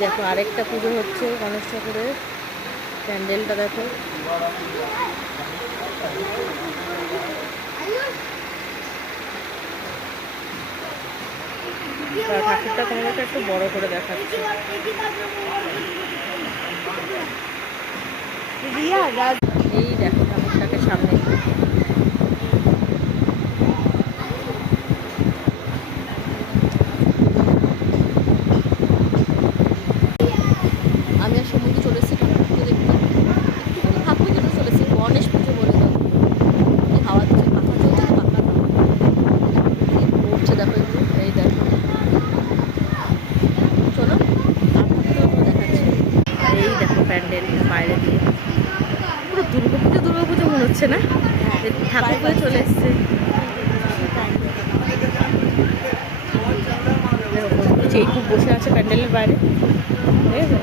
দেখো আরেকটা পুজো হচ্ছে গণেশ ঠাকুরের প্যান্ডেলটা দেখো। ঠাকুরটা তোমাদেরকে একটু বড় করে দেখাচ্ছি। এই দেখো ঠাকুরটাকে সামনে আমি আর সমুদ্রে চলে এসেছি ঠাকুর পুজো দেখতে। একটুখানি ঠাকুর জন্য চলে এসেছি গণেশ পুজো বলে দাও। এই হাওয়া দিচ্ছে, পাখা চলছে, পাখা উঠছে দেখো একটু। এই দেখো চলো ঠাকুরটা দেখাচ্ছি। আর এই দেখো প্যান্ডেলটা বাইরে দিয়ে পুরো দুর্গাপুজো মনে হচ্ছে না? ঠাকুর পুজো চলে এসছে। এই খুব বসে আছে প্যান্ডেলের বাইরে, ঠিক আছে।